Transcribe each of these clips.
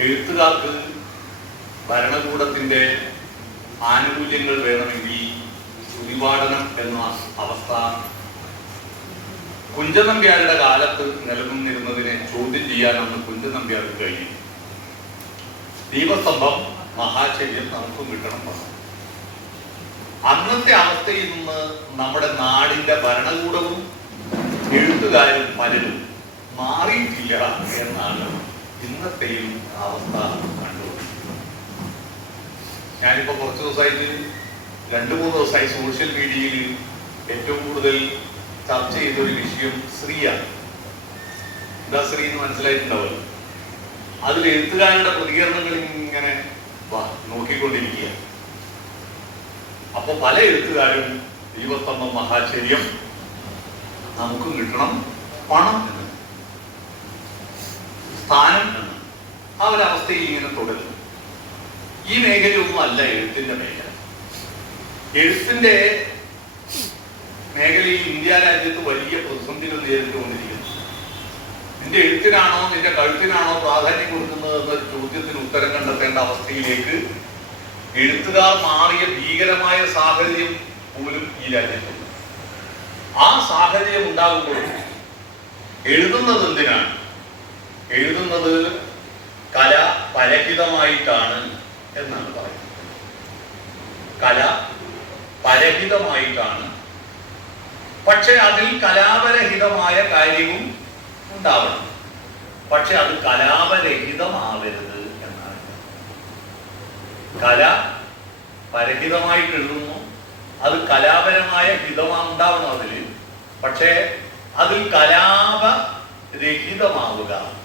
എഴുത്തുകാർക്ക് ഭരണകൂടത്തിന്റെ ആനുകൂല്യങ്ങൾ വേണമെങ്കിൽ സുവിവാടനം എന്ന അവസ്ഥ കുഞ്ചൻ നമ്പ്യാരുടെ കാലത്ത് നിലനിന്നിരുന്നതിനെ ചോദ്യം ചെയ്യാൻ അന്ന് കുഞ്ചൻ കഴിയും ദീപസ്തംഭം മഹാചര്യം നമുക്കും കിട്ടണം അന്നത്തെ അവസ്ഥയിൽ നിന്ന് നമ്മുടെ നാടിന്റെ ഭരണകൂടവും എഴുത്തുകാരും പലരും മാറിയിട്ടില്ല എന്നാണ് ഇന്നത്തെയും അവസ്ഥ കണ്ടുകൊണ്ടിരിക്കുന്നത് ഞാനിപ്പോ കുറച്ച് ദിവസമായിട്ട് രണ്ടു മൂന്ന് ദിവസമായി സോഷ്യൽ മീഡിയയിൽ ഏറ്റവും കൂടുതൽ ചർച്ച ചെയ്ത ഒരു വിഷയം സ്ത്രീയാണ്. എന്താ സ്ത്രീ എന്ന് മനസ്സിലായിട്ടുണ്ടാവുമല്ലോ? അതിൽ എഴുത്തുകാരുടെ പ്രതികരണങ്ങൾ ഇങ്ങനെ നോക്കിക്കൊണ്ടിരിക്കുക അപ്പൊ പല എഴുത്തുകാരും ദൈവസ്തംഭം മഹാചര്യം നമുക്കും കിട്ടണം പണം സ്ഥാനം എന്ന് ആ ഒരു അവസ്ഥയിൽ ഇങ്ങനെ തുടരുന്നു ഈ മേഖലയൊന്നും അല്ല എഴുത്തിന്റെ മേഖല. എഴുത്തിന്റെ മേഖലയിൽ ഇന്ത്യ രാജ്യത്ത് വലിയ പ്രതിസന്ധികൾ നേരിട്ടുകൊണ്ടിരിക്കുന്നു. നിന്റെ എഴുത്തിനാണോ നിന്റെ കഴുത്തിനാണോ പ്രാധാന്യം കൊടുക്കുന്നത് എന്ന ചോദ്യത്തിന് ഉത്തരം കണ്ടെത്തേണ്ട അവസ്ഥയിലേക്ക് എഴുത്തുകാർ മാറിയ ഭീകരമായ സാഹചര്യം പോലും ഈ രാജ്യത്തുണ്ട്. ആ സാഹചര്യം ഉണ്ടാകുമ്പോൾ എഴുതുന്നത് എന്തിനാണ്? എഴുതുന്നത് കല പരഹിതമായിട്ടാണ് എന്നാണ് പറയുന്നത്. കല പരഹിതമായിട്ടാണ്. പക്ഷെ അതിൽ കലാപരഹിതമായ കാര്യവും ഉണ്ടാവണം. പക്ഷെ അത് കലാപരഹിതമാവരുത് എന്നാണ്. കല പരഹിതമായിട്ട് എഴുതുന്നു അത് കലാപരമായ ഹിതമാണ് ഉണ്ടാവണം അതിൽ പക്ഷേ അതിൽ കലാപരഹിതമാവുക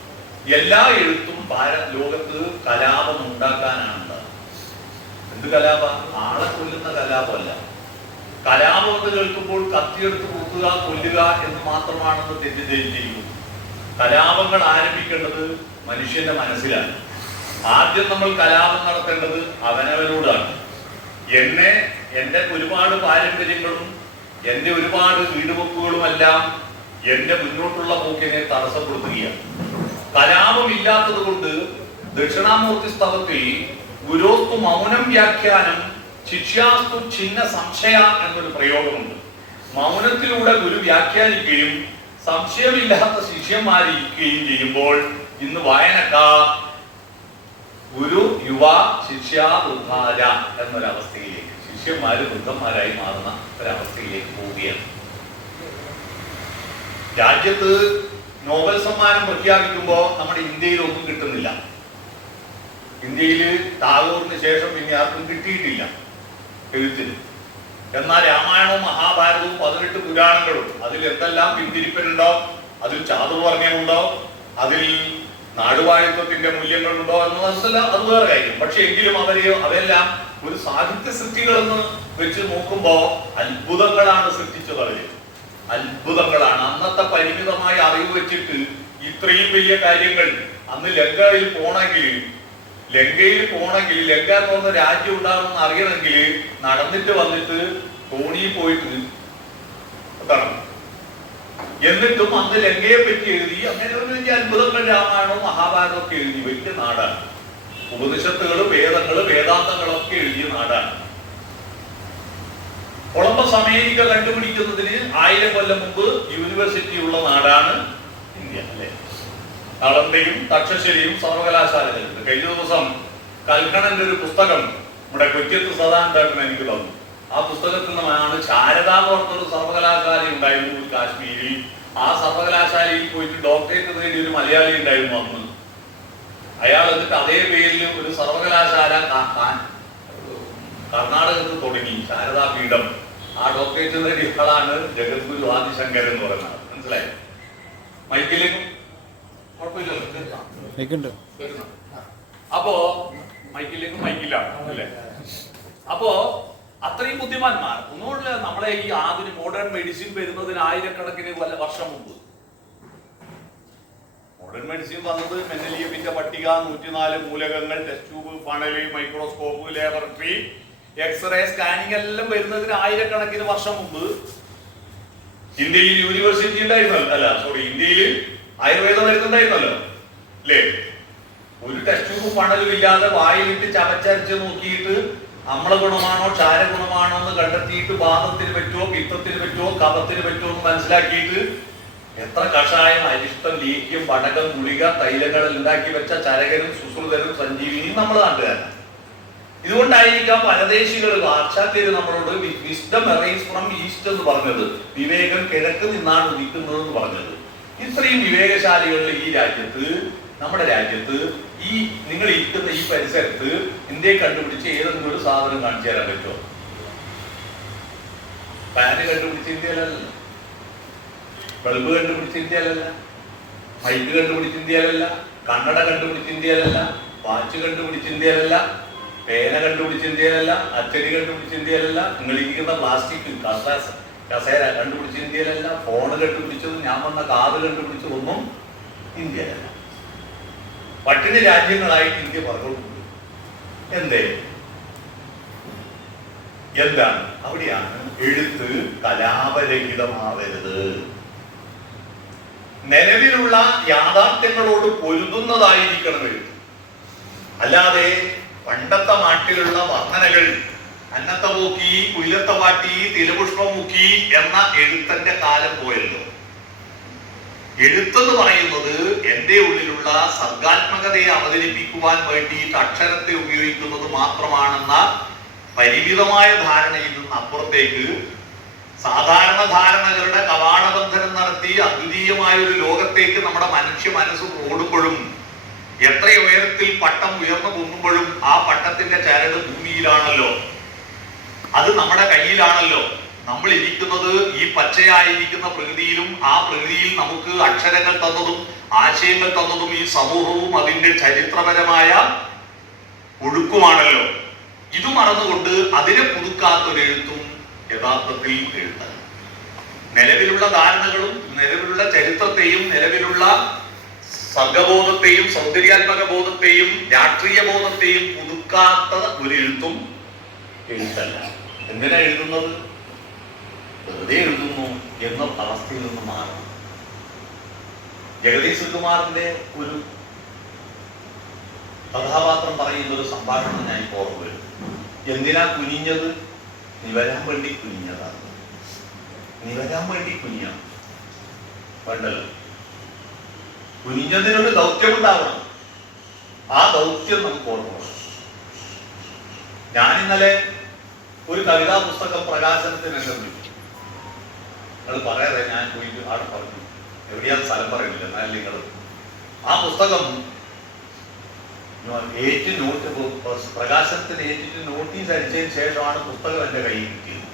എല്ലാ എഴുത്തും ലോകത്ത് കലാപം ഉണ്ടാക്കാനാണ്. എന്ത് കലാപ? ആളെ കൊല്ലുന്ന കലാപമല്ല. കലാപം എന്ന് കേൾക്കുമ്പോൾ കത്തിയെടുത്ത് കൊടുക്കുക കൊല്ലുക എന്ന് മാത്രമാണെന്ന് തെറ്റിദ്ധരിച്ചിരിക്കുന്നു കലാപങ്ങൾ ആരംഭിക്കേണ്ടത് മനുഷ്യന്റെ മനസ്സിലാണ്. ആദ്യം നമ്മൾ കലാപം നടത്തേണ്ടത് അവനവനോടാണ്. എന്നെ എന്റെ ഒരുപാട് പാരമ്പര്യങ്ങളും എന്റെ ഒരുപാട് വീടുവെപ്പുകളുമെല്ലാം എന്റെ മുന്നോട്ടുള്ള പോക്കിനെ തടസ്സപ്പെടുത്തുകയാണ്. കലാപം ഇല്ലാത്തത് കൊണ്ട് ദക്ഷിണാമൂർത്തി സ്തവത്തിൽ ഗുരോസ്തു മൗനം വ്യാഖ്യാനം ശിക്ഷാസ്തു ചിഹ്ന സംശയ എന്നൊരു പ്രയോഗമുണ്ട്. മൗനത്തിലൂടെ ഗുരു വ്യാഖ്യാനിക്കുകയും സംശയമില്ലാത്ത ശിഷ്യന്മാരിരിക്കുകയും ചെയ്യുമ്പോൾ ഇന്ന് വായനക്കാർ ഗുരു യുവ ശിഷ്യ വൃദ്ധാര എന്നൊരവസ്ഥയിലേക്ക് ശിഷ്യന്മാര് വൃദ്ധന്മാരായി മാറുന്ന ഒരവസ്ഥയിലേക്ക് പോവുകയാണ്. രാജ്യത്ത് നോബൽ സമ്മാനം പ്രഖ്യാപിക്കുമ്പോൾ നമ്മുടെ ഇന്ത്യയിൽ ഒന്നും കിട്ടുന്നില്ല. ഇന്ത്യയിൽ ടാഗോറിന് ശേഷം പിന്നെ ആർക്കും കിട്ടിയിട്ടില്ല എഴുത്തിന്. എന്നാൽ രാമായണവും മഹാഭാരതവും പതിനെട്ട് പുരാണങ്ങളും അതിൽ എന്തെല്ലാം പിന്തിരിപ്പനുണ്ടോ അതിൽ ചാതുർവർണയമുണ്ടോ അതിൽ നാടുവാഴിത്വത്തിന്റെ മൂല്യങ്ങളുണ്ടോ എന്നതല്ല അത് വേറെ കാര്യം. പക്ഷെ എങ്കിലും അവരെ അവരെല്ലാം ഒരു സാഹിത്യ സൃഷ്ടികളെന്ന് വെച്ച് നോക്കുമ്പോ അത്ഭുതങ്ങളാണ് സൃഷ്ടിച്ചത് അവർ. അത്ഭുതങ്ങളാണ്. അന്നത്തെ പരിമിതമായ അറിവ് വെച്ചിട്ട് ഇത്രയും വലിയ കാര്യങ്ങൾ അന്ന് ലങ്കയിൽ പോണെങ്കിൽ ലങ്കയിൽ പോണെങ്കിൽ ലങ്ക എന്ന് പറഞ്ഞ രാജ്യം ഉണ്ടാകുമെന്ന് അറിയണമെങ്കിൽ നടന്നിട്ട് വന്നിട്ട് തോണിയിൽ പോയിട്ട് എന്നിട്ടും അന്ന് ലങ്കയെ പറ്റി എഴുതി അങ്ങനെ ഒരു വലിയ അത്ഭുതങ്ങൾ രാമായണവും മഹാഭാരതമൊക്കെ എഴുതി. വലിയ നാടാണ്. ഉപനിഷത്തുകൾ വേദങ്ങൾ വേദാന്തങ്ങളൊക്കെ എഴുതിയ നാടാണ്. കൊളംബസ് അമേരിക്ക കണ്ടുപിടിക്കുന്നതിന് ആയിരം കൊല്ലം മുമ്പ് യൂണിവേഴ്സിറ്റി ഉള്ള നാടാണ് ഇന്ത്യ അല്ലെ? നളന്തയും തക്ഷശിലയും സർവകലാശാലകളുണ്ട് കഴിഞ്ഞ ദിവസം കൽക്കണന്റെ ഒരു പുസ്തകം നമ്മുടെ കൊച്ചിയത്ത് സദാനന്ദേട്ടൻ എനിക്ക് തന്നു. ആ പുസ്തകത്തിൽ നിന്നാണ് ശാരദ എന്ന് പറഞ്ഞൊരു സർവകലാശാല ഉണ്ടായിരുന്നു കാശ്മീരിൽ. ആ സർവകലാശാലയിൽ പോയിട്ട് ഡോക്ടറേറ്റ് നേടിയ ഒരു മലയാളി ഉണ്ടായിരുന്നു അന്ന്. അയാൾ എന്നിട്ട് അതേ പേരിൽ ഒരു സർവകലാശാല കർണാടകത്ത് തുടങ്ങി ശാരദാ പീഠം ആ ഡോക്ടറേറ്റ് നേടിയ ആളാണ് ജഗദ്ഗുരു ആദിശങ്കർ എന്ന് പറയുന്നത്. മനസ്സിലായോ? മൈക്കിലേക്കും കുഴപ്പമില്ലല്ലോ കേൾക്കാം. കേൾക്കുന്നുണ്ട് അപ്പോ മൈക്കിലേക്കും മൈക്കിലാണ് അല്ലേ? അപ്പോ അത്രയും ബുദ്ധിമാന്മാർ ഒന്നുകൂടെ നമ്മളെ ഈ ആധുനിക മോഡേൺ മെഡിസിൻ വരുന്നതിന് ആയിരക്കണക്കിന് വല്ല വർഷം മുമ്പ്. മോഡേൺ മെഡിസിൻ വന്നത് മെന്നലിയപ്പിന്റെ പട്ടിക നൂറ്റിനാല് മൂലകങ്ങൾ test tube funnel microscope laboratory x ray scanning എല്ലാം വരുന്നതിന് ആയിരക്കണക്കിന് വർഷം മുമ്പ് ഇന്ത്യയിൽ യൂണിവേഴ്സിറ്റി ഉണ്ടായിരുന്നല്ലോ. അല്ല സോറി ഇന്ത്യയിൽ ആയുർവേദ മരുന്നുണ്ടായിരുന്നല്ലോ അല്ലേ? ഒരു ടെസ്റ്റ് ട്യൂബ് പണലും ഇല്ലാതെ വായിലിട്ട് ചവച്ചരച്ച് നോക്കിയിട്ട് അമ്ല ഗുണമാണോ ക്ഷാര ഗുണമാണോ എന്ന് കണ്ടെത്തിയിട്ട് വാദത്തിന് പറ്റുമോ പിത്തത്തിന് പറ്റുമോ കഫത്തിന് പറ്റുമോ എന്ന് മനസ്സിലാക്കിയിട്ട് എത്ര കഷായം അരിഷ്ടം ലീക്യം പടകം ഗുളിക തൈലങ്ങൾ ഉണ്ടാക്കി വെച്ച ചരകനും സുശ്രുതനും സഞ്ജീവിനിയും നമ്മൾ നാട്ടുകാരാണ് ഇതുകൊണ്ടായിരിക്കാം പരദേശികൾ പാശ്ചാത്യര് നമ്മളോട് വിസ്ഡം എറൈസ് ഫ്രം ഈസ്റ്റ് എന്ന് പറഞ്ഞത്. വിവേകം കിഴക്ക് നിന്നാണ് ഉദിക്കുന്നത് എന്ന് പറഞ്ഞത്. ഇത്രയും വിവേകശാലികളിൽ ഈ രാജ്യത്ത് നമ്മുടെ രാജ്യത്ത് ഈ നിങ്ങൾ ഇരിക്കുന്ന ഈ പരിസരത്ത് ഇന്ത്യയെ കണ്ടുപിടിച്ച് ഏതെങ്കിലും ഒരു സാധനം കാണിച്ചു തരാൻ പറ്റുമോ? ഫാന് കണ്ടുപിടിച്ച ഇന്ത്യയിലല്ല ബൾബ് കണ്ടുപിടിച്ച ഇന്ത്യയിലല്ല മൈക്ക് കണ്ടുപിടിച്ച ഇന്ത്യയിലല്ല കണ്ണട കണ്ടുപിടിച്ച ഇന്ത്യയിലല്ല വാച്ച് കണ്ടുപിടിച്ച ഇന്ത്യയിലല്ല പേന കണ്ടുപിടിച്ച ഇന്ത്യയിലല്ല അച്ചടി കണ്ടുപിടിച്ച ഇന്ത്യയിലല്ല നിങ്ങൾ ഇരിക്കുന്ന പ്ലാസ്റ്റിക് കസാസ് കസേര കണ്ടുപിടിച്ച ഇന്ത്യയിലല്ല ഫോൺ കണ്ടുപിടിച്ചതും ഞാൻ വന്ന കാറ് കണ്ടുപിടിച്ചതൊന്നും ഇന്ത്യയിലല്ല പട്ടിണി രാജ്യങ്ങളായിട്ട് ഇന്ത്യ പറഞ്ഞുകൊടുക്കുന്നു എന്തേ? എന്താണ്? അവിടെയാണ് എഴുത്ത് കലാപരഹിതമാവരുത് നിലവിലുള്ള യാഥാർത്ഥ്യങ്ങളോട് പൊരുതുന്നതായിരിക്കണം എഴുത്ത്. അല്ലാതെ പണ്ടത്തെ നാട്ടിലുള്ള വർണനകൾ അന്നത്തെ മൂക്കി കുയിലത്തെ പാട്ടി തിലപുഷ്പം മുക്കി എന്ന എഴുത്തന്റെ കാലം പോയല്ലോ. എഴുത്തെന്ന് പറയുന്നത് എന്റെ ഉള്ളിലുള്ള സർഗാത്മകതയെ അവതരിപ്പിക്കുവാൻ വേണ്ടിയിട്ട് അക്ഷരത്തെ ഉപയോഗിക്കുന്നത് മാത്രമാണെന്ന പരിമിതമായ ധാരണയിൽ നിന്ന് അപ്പുറത്തേക്ക് സാധാരണ ധാരണകളുടെ കവാടബന്ധനം നടത്തി അദ്വിതീയമായ ഒരു ലോകത്തേക്ക് നമ്മുടെ മനുഷ്യ മനസ്സ് ഓടുമ്പോഴും എത്ര ഉയരത്തിൽ പട്ടം ഉയർന്നു പൊങ്ങുമ്പോഴും ആ പട്ടത്തിന്റെ ചരട് ഭൂമിയിലാണല്ലോ. അത് നമ്മുടെ കയ്യിലാണല്ലോ. നമ്മൾ ഇരിക്കുന്നത് ഈ പച്ചയായിരിക്കുന്ന പ്രകൃതിയിലും ആ പ്രകൃതിയിൽ നമുക്ക് അക്ഷരങ്ങൾ തന്നതും ആശയങ്ങൾ തന്നതും ഈ സമൂഹവും അതിന്റെ ചരിത്രപരമായ ഒഴുക്കുമാണല്ലോ. ഇത് മറന്നുകൊണ്ട് അതിനെ പുതുക്കാത്തൊരെഴുത്തും യഥാർത്ഥത്തിൽ എഴുത്തല്ല നിലവിലുള്ള ധാരണകളും നിലവിലുള്ള ചരിത്രത്തെയും നിലവിലുള്ള സർഗബോധത്തെയും സൗന്ദര്യാത്മക ബോധത്തെയും രാഷ്ട്രീയ ബോധത്തെയും പുതുക്കാത്ത ഒരു എഴുത്തും എഴുത്തല്ല. എന്തിനാ എഴുതുന്നത്? വെറുതെ എഴുതുന്നു എന്ന അവസ്ഥയിൽ നിന്ന് മാറണം ജഗദീശ് കുമാറിന്റെ ഒരു കഥാപാത്രം പറയുന്ന ഒരു സംഭാഷണം ഞാൻ ഇപ്പോൾ ഓർമ്മ വരും എന്തിനാ കുനിഞ്ഞത്? നിവരാൻ വേണ്ടി കുനിഞ്ഞതാണ്. നിവരാൻ വേണ്ടി കുനിയാണ്. വേണ്ടല്ലോ. കുനിഞ്ഞതിനൊരു ദൗത്യമുണ്ടാവണം. ആ ദൗത്യം നമുക്ക് ഓർമ്മ. ഞാൻ ഇന്നലെ ഒരു കവിതാ പുസ്തകം പ്രകാശനത്തിന് ശ്രമിച്ചു നിങ്ങൾ പറയാതെ ഞാൻ പോയി ആടെ പറഞ്ഞു. എവിടെയാ സ്ഥലം പറയുന്നില്ല എന്നാൽ നിങ്ങൾ. ആ പുസ്തകം ഏറ്റ് നോട്ട് പ്രകാശനത്തിന് ഏറ്റിട്ട് നോട്ടീസ് അടിച്ചതിന് ശേഷമാണ് പുസ്തകം എന്റെ കയ്യിൽ കിട്ടിയത്.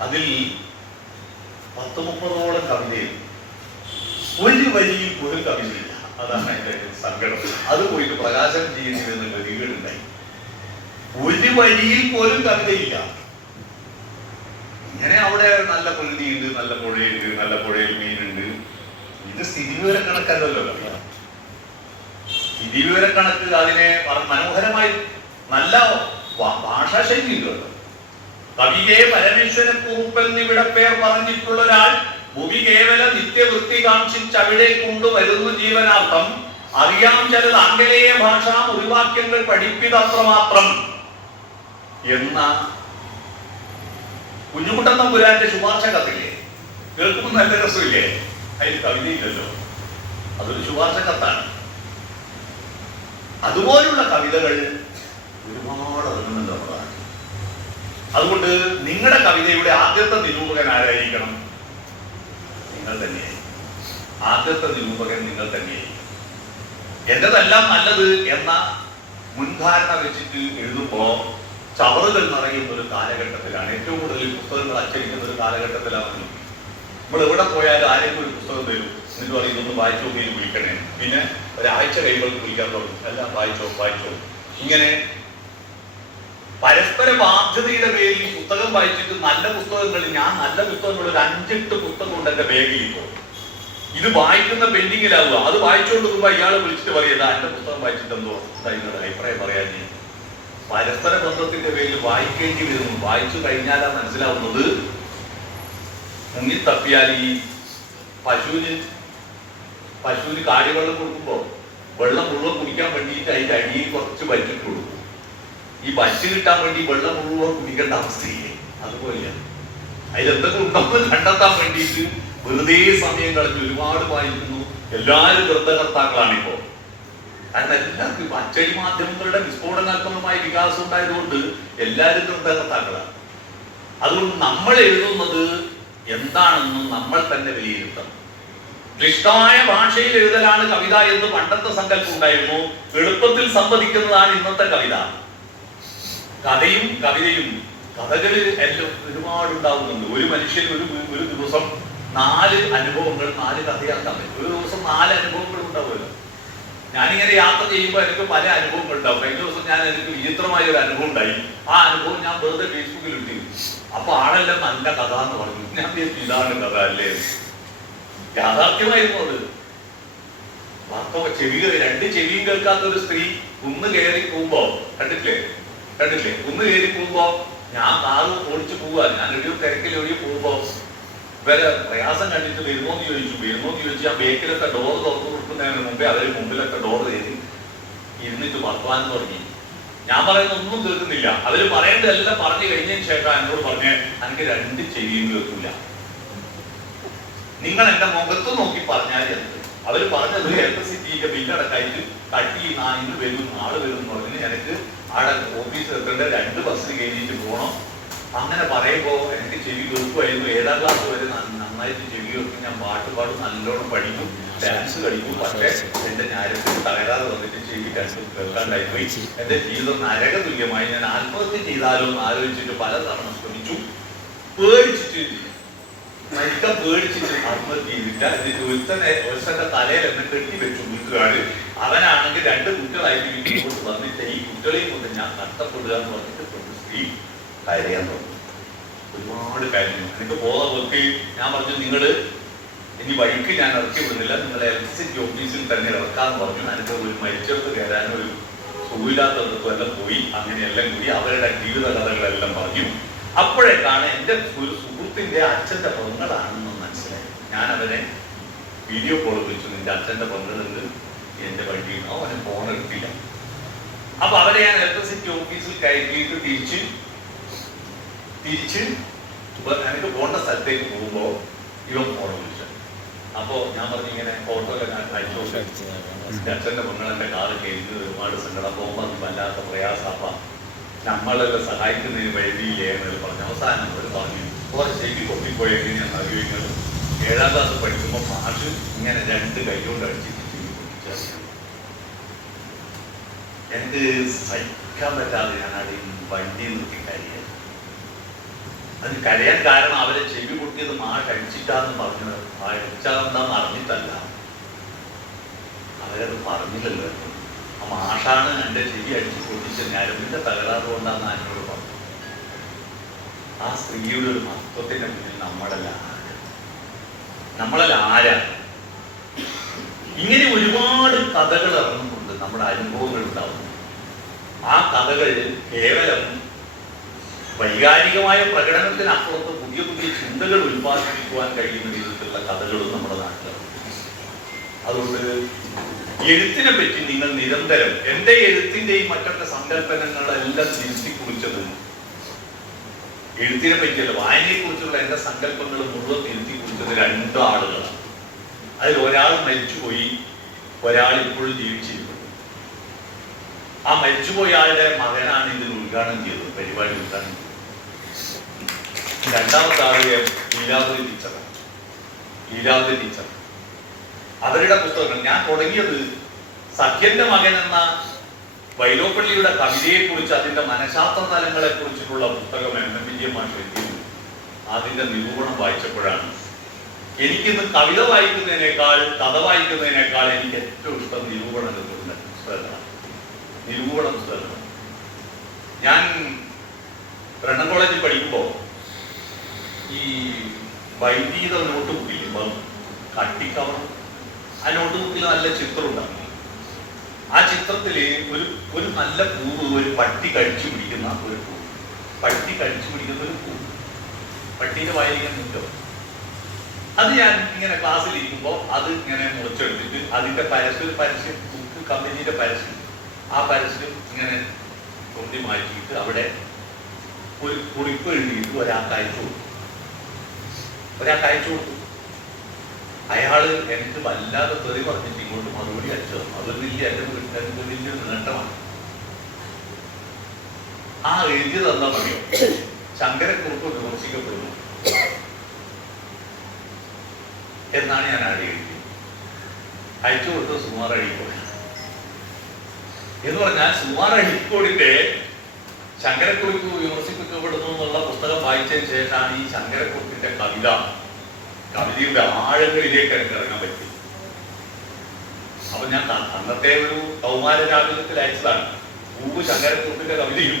അതിൽ പത്ത് മുപ്പതോളം കവിതയിൽ ഒരു വരിയിൽ പോലും കവിഞ്ഞില്ല അതാണ് എന്റെ സങ്കടം. അത് പോയിട്ട് പ്രകാശനം ചെയ്യേണ്ടി വരുന്ന ഗതികേടുണ്ടായി ഒരു വരിയിൽ പോലും കവിതയില്ല. ഇങ്ങനെ അവിടെ നല്ല പ്രകൃതിയുണ്ട് നല്ല പുഴയുണ്ട് നല്ല പുഴയിൽ മീനുണ്ട്. ഇത് സ്ഥിതിവിവര കണക്കല്ലല്ലോ സ്ഥിതിവിവര കണക്ക് അതിനെ മനോഹരമായി നല്ല ഭാഷാശൈലി ഉണ്ട് കേട്ടോ. കവിയെ പരമേശ്വര കുറുപ്പെന്ന് ഇവിടെ പേർ പറഞ്ഞിട്ടുള്ള ഒരാൾ ഭൂമി കേവല നിത്യവൃത്തി കാക്ഷിച്ച് അവിടെ കൊണ്ടുവരുന്നു ജീവനാർത്ഥം. അറിയാം ചിലത് ആംഗലേയ ഭാഷാ മുറിവാക്യങ്ങൾ പഠിപ്പിതത്രമാത്രം. എന്ന കുഞ്ഞുകുട്ടൻ തമ്പുരാന്റെ ശുപാർശ കത്തില്ലേ? കേൾക്കുമ്പോൾ നല്ല രസമില്ലേ? അതിൽ കവിതയില്ലല്ലോ. അതൊരു ശുപാർശ കത്താണ്. അതുപോലുള്ള കവിതകൾ ഒരുപാട് ഇറങ്ങുന്നുണ്ട് അതുകൊണ്ട് നിങ്ങളുടെ കവിതയുടെ ആദ്യത്തെ നിരൂപകൻ ആരായിരിക്കണം? നിങ്ങൾ തന്നെയായിരിക്കും. ആദ്യത്തെ നിരൂപകൻ നിങ്ങൾ തന്നെയായിരിക്കും. എന്റെതെല്ലാം നല്ലത് എന്ന മുൻധാരണ വെച്ചിട്ട് എഴുതുമ്പോ ചവറുകൾ നിറയുന്ന ഒരു കാലഘട്ടത്തിലാണ്. ഏറ്റവും കൂടുതൽ പുസ്തകങ്ങൾ അച്ചടിക്കുന്ന ഒരു കാലഘട്ടത്തിലാണ് നമ്മൾ എവിടെ പോയാലും ആരെങ്കിലും ഒരു പുസ്തകം തരും. എന്നിട്ട് പറയും ഇതൊന്ന് വായിച്ചോ നോക്കി വിളിക്കണേ. പിന്നെ ഒരാഴ്ച കഴിയുമ്പോൾ വിളിക്കാൻ തുടങ്ങും. എല്ലാം വായിച്ചോ വായിച്ചോ. ഇങ്ങനെ പരസ്പര ബാധ്യതയുടെ പേരിൽ പുസ്തകം വായിച്ചിട്ട് നല്ല പുസ്തകങ്ങൾ ഞാൻ നല്ല പുസ്തകങ്ങൾ ഒരു അഞ്ചെട്ട് പുസ്തകം ഉണ്ട് എന്റെ ബാഗിൽ ഇപ്പോൾ. ഇത് വായിക്കുന്ന പെൻഡിങ്ങിലാവുക. അത് വായിച്ചുകൊണ്ട് പോകുമ്പോ ഇയാൾ വിളിച്ചിട്ട് പറയുക എന്റെ പുസ്തകം വായിച്ചിട്ട് എന്തോ ഇതായിരുന്നു അഭിപ്രായം പറയാൻ പരസ്പര ബന്ധത്തിന്റെ പേരിൽ വായിക്കേണ്ടി വരുന്നു വായിച്ചു കഴിഞ്ഞാലാ മനസ്സിലാവുന്നത്. മുങ്ങി തപ്പിയാൽ ഈ പശുവിന് പശുവിന് കാടിവെള്ളം കൊടുക്കുമ്പോ വെള്ളം മുഴുവൻ കുടിക്കാൻ വേണ്ടിയിട്ട് അതിന്റെ അടിയിൽ കുറച്ച് വലിച്ചിട്ട് കൊടുക്കും. ഈ വറ്റ് കിട്ടാൻ വേണ്ടി വെള്ളം മുഴുവൻ കുടിക്കേണ്ട അവസ്ഥയില്ലേ? അതുപോലെ അതിലെന്തൊക്കെ ഉണ്ടോ കണ്ടെത്താൻ വേണ്ടിയിട്ട് വെറുതെ സമയം കളഞ്ഞ് ഒരുപാട് വായിക്കുന്നു. എല്ലാവരും വൃദ്ധകർത്താക്കളാണ് ഇപ്പോ കാരണം എല്ലാവർക്കും അച്ചടി മാധ്യമങ്ങളുടെ വിസ്ഫോടനാത്മകമായ വികാസം ഉണ്ടായതുകൊണ്ട് എല്ലാവരും വൃദ്ധകർത്താക്കളാണ് അതുകൊണ്ട് നമ്മൾ എഴുതുന്നത് എന്താണെന്ന് നമ്മൾ തന്നെ വിലയിരുത്തണം. ക്ലിഷ്ടമായ ഭാഷയിൽ എഴുതലാണ് കവിത എന്ന് പണ്ടത്തെ സങ്കല്പം ഉണ്ടായിരുന്നു. എളുപ്പത്തിൽ സംവദിക്കുന്നതാണ് ഇന്നത്തെ കവിത. കഥയും കവിതയും കഥകളിൽ എല്ലാം ഒരുപാട് ഉണ്ടാകുന്നുണ്ട് ഒരു മനുഷ്യൻ ഒരു ഒരു ദിവസം നാല് അനുഭവങ്ങൾ നാല് കഥയാക്കാൻ പറ്റും. ഒരു ദിവസം നാല് അനുഭവങ്ങൾ ഉണ്ടാവുമല്ലോ. ഞാനിങ്ങനെ യാത്ര ചെയ്യുമ്പോൾ എനിക്ക് പല അനുഭവങ്ങൾ ഉണ്ടാവും. കഴിഞ്ഞ ദിവസം ഞാൻ എനിക്ക് വിചിത്രമായ ഒരു അനുഭവം ഉണ്ടായി. ആ അനുഭവം ഞാൻ വെറുതെ ഫേസ്ബുക്കിൽ ഇട്ടു. അപ്പൊ ആളെല്ലാം നല്ല കഥ എന്ന് പറഞ്ഞു. ഞാൻ ഇതാണ് കഥ അല്ലേ? യാഥാർത്ഥ്യമായിരുന്നു അത്. വാർത്ത ചെവി രണ്ട് ചെവിയും കേൾക്കാത്ത ഒരു സ്ത്രീ കുന്ന് കയറി പോകുമ്പോ കണ്ടിട്ടില്ലേ? കണ്ടിട്ടില്ലേ കുന്ന് കയറി പോകുമ്പോ ഞാൻ കാറ് ഓടിച്ചു പോവുക. ഞാൻ എവിടെയോ തിരക്കിൽ എവിടെയോ പോകുമ്പോ ഇവരെ പ്രയാസം കണ്ടിട്ട് വരുമോ എന്ന് ചോദിച്ചു. വരുമോ എന്ന് ചോദിച്ചു ആ ബേക്കിലത്തെ ഡോർ തുറന്നു കൊടുക്കുന്നതിന് മുമ്പേ അവർ മുമ്പിലത്തെ ഡോർ കയറി ഇരുന്നിട്ട് വർത്തമാനം തുടങ്ങി. ഞാൻ പറയുന്ന ഒന്നും കേൾക്കുന്നില്ല. അവർ പറയേണ്ടതെല്ലാം പറഞ്ഞു കഴിഞ്ഞതിന് ശേഷം എന്നോട് പറഞ്ഞ് എനിക്ക് രണ്ട് ചെവിയും കേൾക്കില്ല നിങ്ങൾ എന്റെ മുഖത്ത് നോക്കി പറഞ്ഞാൽ എന്ത്? അവർ പറഞ്ഞത് ഇലക്ട്രിസിറ്റിന്റെ ബില്ലടക്കായിട്ട് കട്ടി ഇന്ന് വരും നാളെ വരും എന്ന് പറഞ്ഞ് എനിക്ക് ആടെ ഓഫീസിൽ എത്തേണ്ട രണ്ട് ബസ്സിൽ കയറിയിട്ട് പോകണം അങ്ങനെ പറയുമ്പോൾ എനിക്ക് ചെവി വെറുപ്പായിരുന്നു. ഏഴാം ക്ലാസ് വരെ നന്നായിട്ട് ചെവി കേൾക്കും ഞാൻ പാട്ട് പാടും നല്ലോണം പഠിക്കും ഡാൻസ് കളിക്കും. പക്ഷേ എന്റെ ഞാരത്തിൽ തകരാതെ വന്നിട്ട് ചെവി കണ്ടും കേൾക്കാണ്ടായി പോയി. എന്റെ ജീവിതം നരക തുല്യമായി ഞാൻ ആത്മഹത്യ ചെയ്താലോ എന്ന് ആലോചിച്ചിട്ട് പലതവണ ശ്രമിച്ചു. പേടിച്ചിട്ട് മരിക്കാൻ പേടിച്ചിട്ട് ആത്മഹത്യ ചെയ്തില്ല എന്നിട്ട് ഒരുത്തനെ ഒരുത്തന്റെ തലയിൽ എന്നെ കെട്ടി വെച്ചു വീട്ടുകാര് അവനാണെങ്കിൽ രണ്ട് കുട്ടികളായിട്ട് വീട്ടിലോട്ട് വന്നിട്ട് ഈ കുട്ടികളെയും കൊണ്ട് ഞാൻ നഷ്ടപ്പെടുക എന്ന് പറഞ്ഞിട്ട് കൊണ്ട് സ്ത്രീ കരയാൻ തുടങ്ങി. ഒരുപാട് കാര്യങ്ങൾ എനിക്ക് ബോധം വെക്കി. ഞാൻ പറഞ്ഞു നിങ്ങൾ ഇനി വഴിക്ക് ഞാൻ ഇറക്കി വിടുന്നില്ല. നിങ്ങളെ ഇലക്ട്രിസിറ്റി ഓഫീസിൽ തന്നെ ഇറക്കാന്ന് പറഞ്ഞു. എനിക്ക് ഒരു മരിച്ചവർക്ക് കയറാനും ഒരു സുഖമില്ലാത്തവർക്കും എല്ലാം പോയി. അങ്ങനെയെല്ലാം കൂടി അവരുടെ ജീവിത കഥകളെല്ലാം പറഞ്ഞു. അപ്പോഴേക്കാണ് എന്റെ ഒരു സുഹൃത്തിന്റെ അച്ഛന്റെ പെങ്ങളാണെന്ന് മനസ്സിലായി ഞാൻ അവനെ വീഡിയോ കോൾ വിളിച്ചു. നിന്റെ അച്ഛന്റെ പെങ്ങളുണ്ട് എന്റെ വഴിയിൽ അവനെ ഫോൺ എടുത്തില്ല. അപ്പൊ അവരെ ഞാൻ ഇലക്ട്രിസിറ്റി ഓഫീസിൽ കയറ്റിയിട്ട് തിരിച്ച് തിരിച്ച് എനിക്ക് പോകേണ്ട സ്ഥലത്തേക്ക് പോകുമ്പോ ഇവൻ ഫോൺ വിളിച്ചു. അപ്പോൾ ഞാൻ പറഞ്ഞു ഇങ്ങനെ ഫോട്ടോ ഞാൻ അയച്ചു അച്ഛന്റെ പെങ്ങളെന്റെ കാറ് കയറ്റി ഒരുപാട് സങ്കടം. പോകുമ്പോൾ വല്ലാത്ത പ്രയാസപ്പ നമ്മളെല്ലാം സഹായിക്കുന്നതിന് വഴിയില്ലേ എന്ന് പറഞ്ഞ. അവസാനം അവർ പറഞ്ഞു ശരിക്കും ശരി കൊപ്പിപ്പോയി എങ്ങനെയാണെന്ന് അറിയുന്നത് ഏഴാം ക്ലാസ് പഠിക്കുമ്പോൾ മാഷ് ഇങ്ങനെ രണ്ട് കൈകൊണ്ട് അടിച്ചിട്ട്. എനിക്ക് സഹിക്കാൻ പറ്റാതെ ഞാൻ അവിടെ വണ്ടി നിർത്തി കരയാൻ അത് കരയാൻ കാരണം അവരെ ചെവി പൊട്ടിയത് മാഷ് അടിച്ചിട്ടാന്ന് പറഞ്ഞത്. ആ അറിഞ്ഞിട്ടല്ല. അവരത് പറഞ്ഞില്ലല്ലോ മാഷാണ് എന്റെ ചെവി അടിച്ച് പൊട്ടിച്ച ഞരമ്പിന്റെ തകരാറ് കൊണ്ടാന്ന് എന്നോട് പറഞ്ഞു ആ സ്ത്രീയുടെ ഒരു മഹത്വത്തിന്റെ മുന്നിൽ നമ്മളല്ല? നമ്മളല്ല ആരാ ഇങ്ങനെ ഒരുപാട് കഥകൾ ഇറങ്ങുന്നുണ്ട്. നമ്മുടെ അനുഭവങ്ങൾ ഉണ്ടാവുന്നു ആ കഥകൾ കേവലം വൈകാരികമായ പ്രകടനത്തിനപ്പുറത്ത് പുതിയ പുതിയ ചിന്തകൾ ഉത്പാദിപ്പിക്കുവാൻ കഴിയുന്ന വിധത്തിലുള്ള കഥകളും നമ്മുടെ നാട്ടിലുണ്ട്. അതുകൊണ്ട് എഴുത്തിനെ പറ്റി നിങ്ങൾ നിരന്തരം എന്റെ എഴുത്തിന്റെയും മറ്റൊക്കെ സങ്കല്പനങ്ങളെല്ലാം തിരുത്തി കുറിച്ചത് എഴുത്തിനെ പറ്റിയല്ല വായനയെ കുറിച്ചുള്ള എന്റെ സങ്കല്പങ്ങൾ മുഴുവൻ തിരുത്തി കുറിച്ചത് രണ്ട് ആളുകളാണ്. അതിൽ ഒരാൾ മരിച്ചുപോയി ഒരാൾ ഇപ്പോഴും ജീവിച്ചിരിക്കുന്നു. ആ മരിച്ചുപോയ ആളുടെ മകനാണ് ഇതിന് ഉദ്ഘാടനം ചെയ്തത് പരിപാടി ഉദ്ഘാടനം ചെയ്തത്. രണ്ടാമത്തെ ആളുകൾ ലീലാവതി ടീച്ചറാണ്. ലീലാവതി ടീച്ചർ അവരുടെ പുസ്തകങ്ങൾ. ഞാൻ തുടങ്ങിയത് സഖ്യന്റെ മകൻ എന്ന വൈലോപ്പള്ളിയുടെ കവിതയെ കുറിച്ച് അതിന്റെ മനഃശാസ്ത്ര തലങ്ങളെ കുറിച്ചിട്ടുള്ള പുസ്തകം എം. വിജയമാഷ് എഴുതിയത്. അതിന്റെ നിരൂപണം വായിച്ചപ്പോഴാണ്. എനിക്കിന്ന് കവിത വായിക്കുന്നതിനേക്കാൾ കഥ വായിക്കുന്നതിനേക്കാൾ എനിക്ക് ഏറ്റവും ഇഷ്ടം നിരൂപണ പുസ്തകങ്ങളാണ്. നിരൂപണ പുസ്തകങ്ങൾ ഞാൻ ബ്രണ്ണൻ കോളേജിൽ പഠിക്കുമ്പോൾ ഈ വൈദ്യുത നോട്ട് ബുക്കിൽ കട്ടിക്കവർ ആ നോട്ട് ബുക്കിൽ നല്ല ചിത്രം ഉണ്ടാവും ആ ചിത്രത്തിൽ ഒരു ഒരു നല്ല പൂവ് ഒരു പട്ടി കഴിച്ചു പിടിക്കുന്ന ഒരു പൂവ്. പട്ടി കഴിച്ചു പിടിക്കുന്ന ഒരു പൂവ്. പട്ടീന്റെ വായിരിക്കാൻ നിൽക്കും അത് ഞാൻ ഇങ്ങനെ ക്ലാസ്സിൽ ഇരിക്കുമ്പോൾ അത് ഇങ്ങനെ മുറിച്ചെടുത്തിട്ട് അതിന്റെ പരസ്യം പരസ്യം ബുക്ക് കമ്പനിയുടെ പരസ്യം. ആ പരസ്യം ഇങ്ങനെ തൊണ്ടി മാറ്റിയിട്ട് അവിടെ ഒരു കുറിപ്പ് എഴുതിയിട്ട് ഒരാൾക്ക് അയച്ചു കൊടുക്കും ഒരാൾക്ക് അയച്ചു കൊടുത്തു. അയാൾ എനിക്ക് വല്ലാതെ തെറി പറഞ്ഞിട്ട് ഇങ്ങോട്ട് മറുപടി അയച്ചു അതൊരു അത് വലിയ എന്റെ വീട്ടിൽ വലിയ നേട്ടമാണ്. ആ എഴുതി തന്നാ മതിയോ ശങ്കരക്കുറുപ്പ് വിമർശിക്കപ്പെടുന്നു. എന്നാണ് ഞാൻ ആടി എഴുതിയത്. അയച്ചു കൊടുത്ത സുമാർ അഴീക്കോട് എന്ന് പറഞ്ഞാൽ സുമാർ അഴിക്കോടിന്റെ ശങ്കരക്കുറിപ്പ് വിമർശിക്കപ്പെടുന്നു എന്നുള്ള പുസ്തകം വായിച്ചതിന് ശേഷമാണ് ഈ ശങ്കരക്കുറിപ്പിന്റെ കവിത കവിതയുടെ ആഴങ്ങളിലേക്ക് എനിക്ക് ഇറങ്ങാൻ പറ്റി. അപ്പൊ ഞാൻ അന്നത്തെ ഒരു കൗമാര ജാഗ്രതത്തിൽ അയച്ചതാണ്. പൂവ് ശങ്കരക്കുറിപ്പിന്റെ കവിതയും